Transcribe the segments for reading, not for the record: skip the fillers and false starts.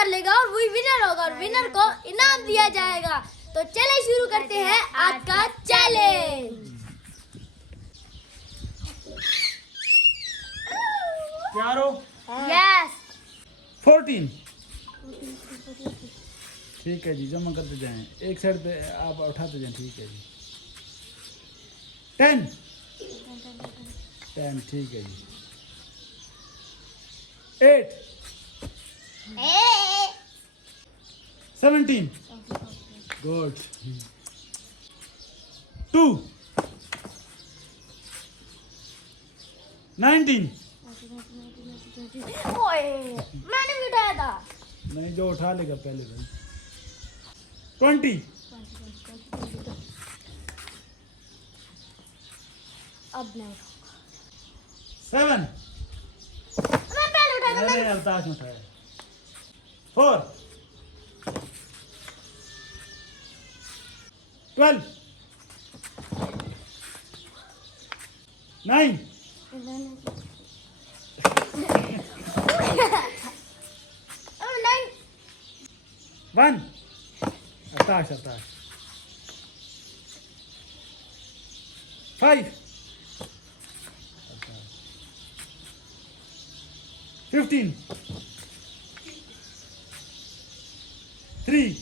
कर लेगा और वही विनर होगा और विनर को इनाम दिया जाएगा। तो चले शुरू करते हैं आज का चैलेंज। तैयार हो? यस। 14। ठीक है जी, जमा करते जाएं, एक साइड पे आप उठाते जाएं। ठीक है जी। 10 ठीक है जी। 8 17 गुड। 2 19 ओए मैंने भी उठाया था। नहीं, जो उठा लेगा पहले भाई। 20 अब नहीं 7 मैं पहले उठाया था। मैंने अवताश उठाया। 4 12 9 1 अवताश 5 15 3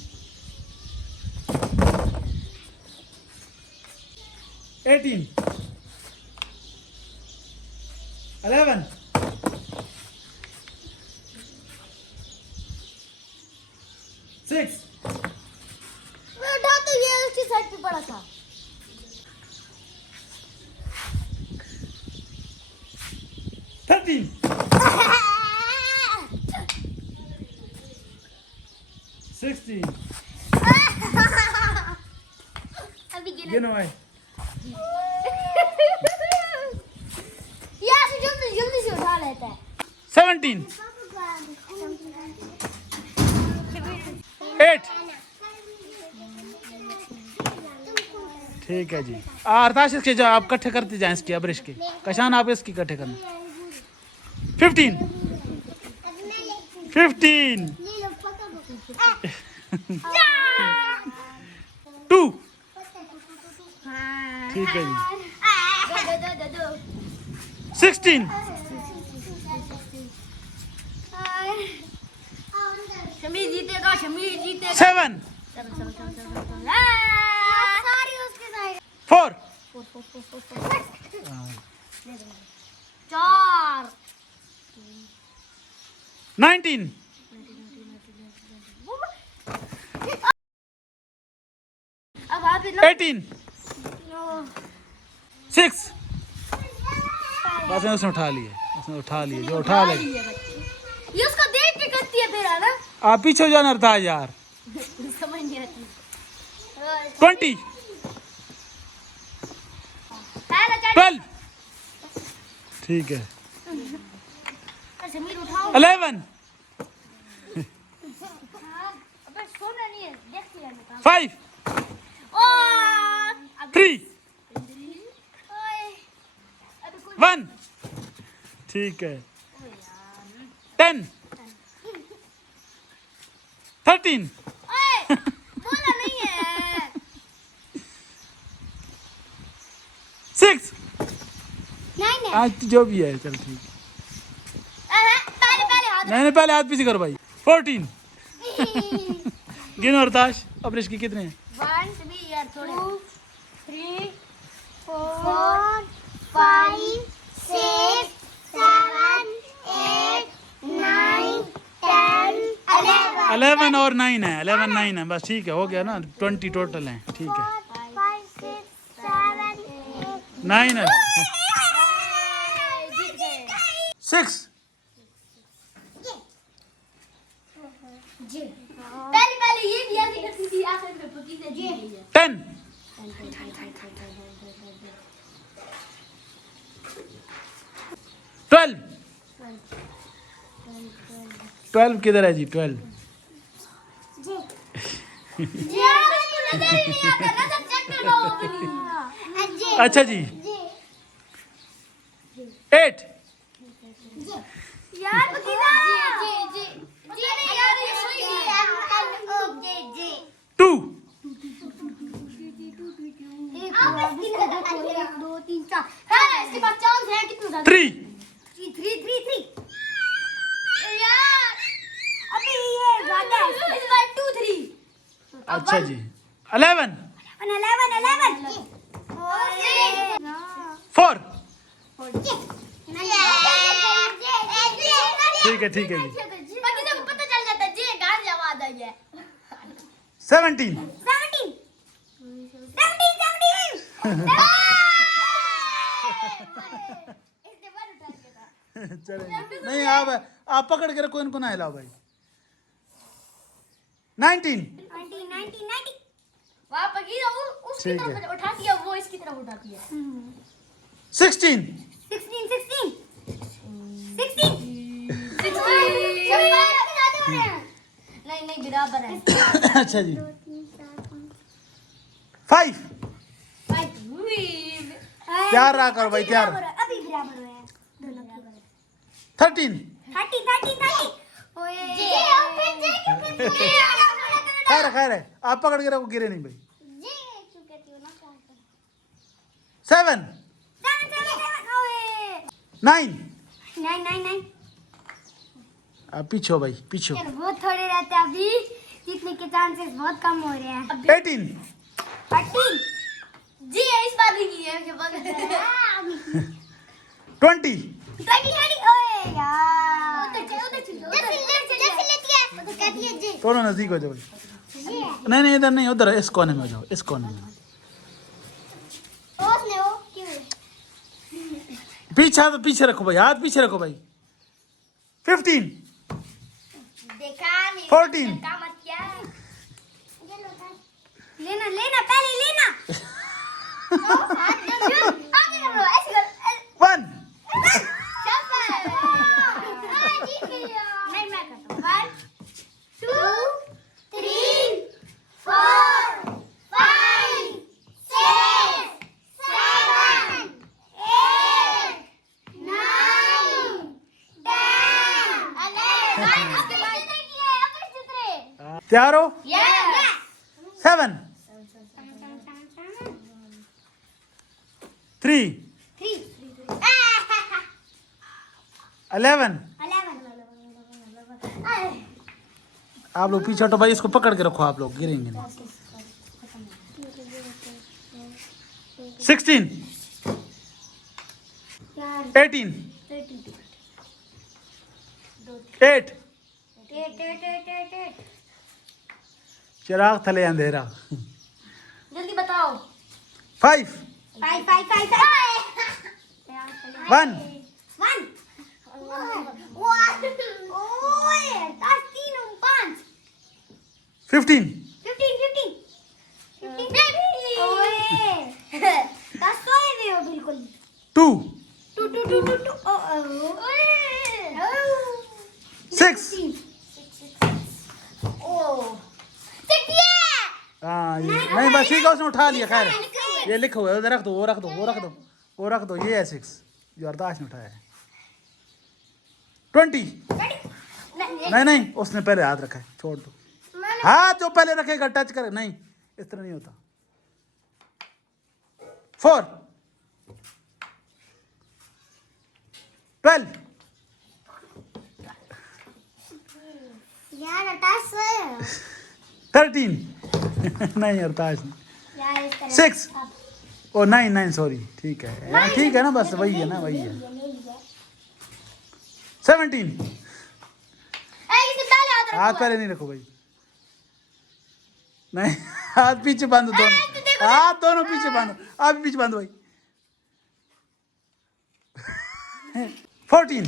18 11 6 मैं उठा तो ये उसकी साइड पे पड़ा था। 13 16 अभी गिना गिनो भाई। यार जल्दी जल्दी से उठा लेता है। 17 8 ठीक है जी। अर्थात इसके जो आप इकट्ठे करते जाएं, इसके अब्रिश के कशान आप इसकी इकट्ठे करना। 15 2 ठीक है जी। 16 शमीर जीतेगा, शमीर जीतेगा। 7 सारी उसके साइड। 4 चार 19 अब आप 18 6 बस उसने उठा लिए, जो उठा ले। ये उसका देख के करती है फिर, है ना? आप पीछे हो जाना था यार। समझ नहीं आती। 20 12 ठीक है। शमीर उठाओ। 11 अबे सोना नहीं है, देख लिया मैं। 5 3 1 ठीक है। 10 13 बोला नहीं है। 6 नहीं आज तो जो भी है चल ठीक है। पहले हाथ। मैंने पहले हाथ पीछे करो भाई। 14 गिनो अर्थाश अब्रिश की कितने हैं? 1 2 3 4 5 6 7 8 9 10 11 और 9 है। 11 9 है बस, ठीक है, हो गया ना। 20 टोटल है, ठीक है। 5 6 7 8 9 है। जीत गए। 6 जी पहले ये दिया थी, करती थी आखिर में पति से जी 10 12 12 किधर है जी? 12 अच्छा जी। 8 यार जी जी जी जी यार ये अच्छा जी 11 4 ठीक है जी पता चल जाता है जी गाड़ जवाब आ गया 17 चले नहीं आप पकड़ के रखो इनको ना हिलाओ भाई 19 वहाँ पर गिरा वो उसकी ठीक तरफ है। उठाती है वो इसकी तरफ उठाती है 16 नहीं नहीं बराबर है अच्छा जी 5 तैयार रहा करो भाई तैयार अभी बराबर है 13 खैर है आप पकड़ के रखो गिरे नहीं भाई 7 9 आप पीछे हो भाई पीछे हो। बहुत थोड़े रहते हैं अभी जीतने के चांसेस बहुत कम हो रहे हैं 18 जी इस बात की है कि 20 थोड़ा नजदीक हो जाओ भाई नहीं इधर नहीं उधर इस कोने में हो जाओ इस कोने में पीछे रखो भाई हाथ पीछे रखो भाई 15 14 लेना पहले लेना 1 तैयार हो 7 3 11 आप लोग पीछे हटो भाई इसको पकड़ के रखो आप लोग गिरेंगे नहीं 16 18 8 चिराग थले अंधेरा जल्दी बताओ 5 1 15 2 6 हाँ ये नहीं बस ठीक है उसने उठा लिया खैर ये लिखो हुआ है उधर रख दो वो रख दो ये है 6 जो अरदाश ने उठाया है 20 नहीं उसने पहले हाथ रखा है छोड़ दो हाथ जो पहले रखेगा टच करे नहीं इस तरह नहीं होता 4 12 13 नहीं अरताश 6 ओ 9 सॉरी ठीक है ना बस वही है ना वही है 17 हाथ पहले नहीं रखो भाई नहीं हाथ पीछे बांधो दोनों हाथ दोनों पीछे बांधो आप भी पीछे बांधो भाई 14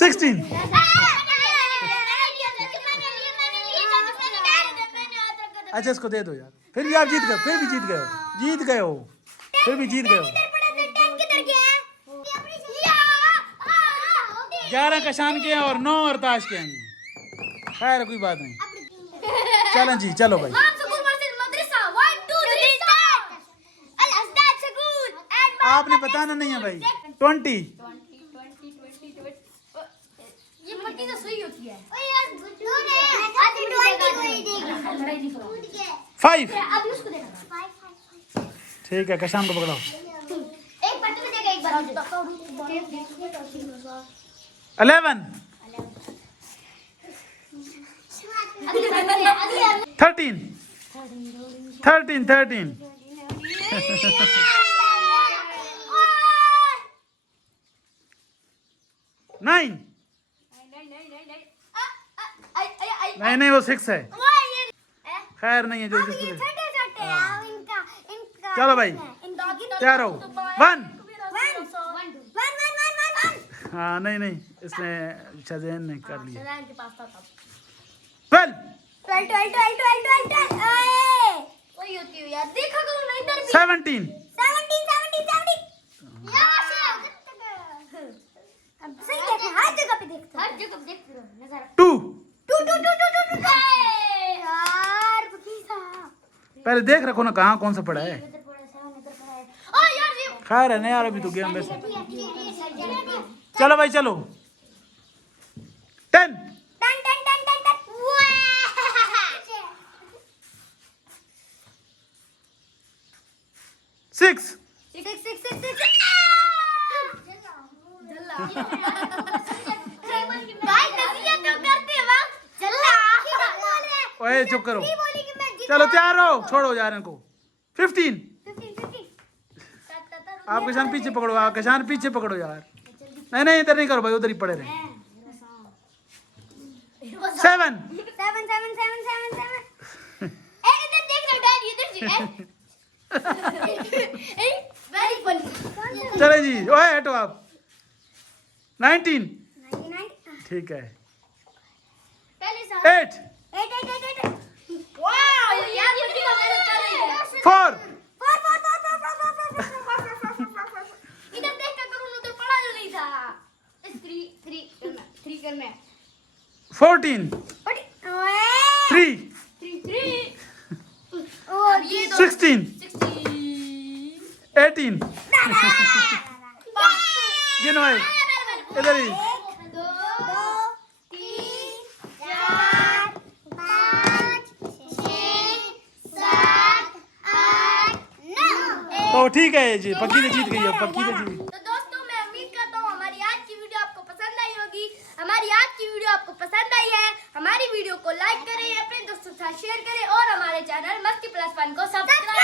16 अच्छा इसको दे दो यार फिर भी आप जीत गए फिर भी जीत गए हो 11 कशान के हैं और 9 अरताश के हैं खैर कोई बात नहीं चलो जी चलो भाई आपने बताना नहीं है भाई 20 ये पट्टी तो सही होती है 5 अभी उसको देखा ठीक है कशान को पकड़ाओ एक पट्टी में देगा एक बार 11 अगली 13 13 9 नहीं नहीं वो 6 है खैर नहीं है जो जिसको चलो भाई तैयार हो 1 हाँ नहीं नहीं इसने शज़ैन ने कर लिया 12 17 2 पहले देख रखो ना कहाँ कौन सा पड़ा है खैर है नहीं यार अभी तो गेम वैसे चलो भाई चलो 10 6 ओए चुप करो चलो तैयार हो छोड़ो यार इनको 15 आप किसान पीछे पकड़ो आप किसान पीछे पकड़ो यार नहीं नहीं इधर नहीं करो भाई उधर ही पड़े रहे 7 चले जी ओए हटो आप 19 ठीक है 8 4 14 3 16 18 गिनो भाई इधर ही तो ठीक है जी पक्की ने जीत गई है पक्की ने जीत तो दोस्तों मैं उम्मीद करता हूँ हमारी आज की वीडियो आपको पसंद आई होगी हमारी आज की वीडियो आपको पसंद आई है हमारी वीडियो को लाइक करें अपने दोस्तों के साथ शेयर करें और हमारे चैनल मस्ती प्लस 1 को सब्सक्राइब